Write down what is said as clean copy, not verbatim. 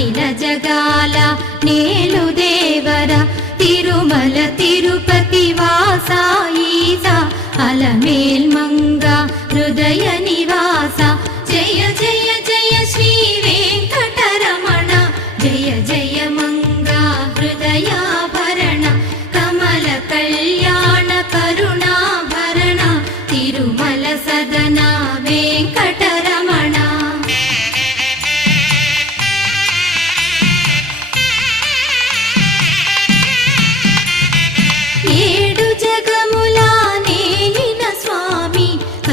అఖిల జగాల నేలు దేవర తిరుమల తిరుపతి వాసా ఈసా అలమేల్ మంగ హృదయ నివాస జయ జయ జయ శ్రీ వెంకటరమణ జయ జయ మంగ హృదయాభరణ కమల కళ్యాణ కరుణాభరణ తిరుమల సదన వెంకట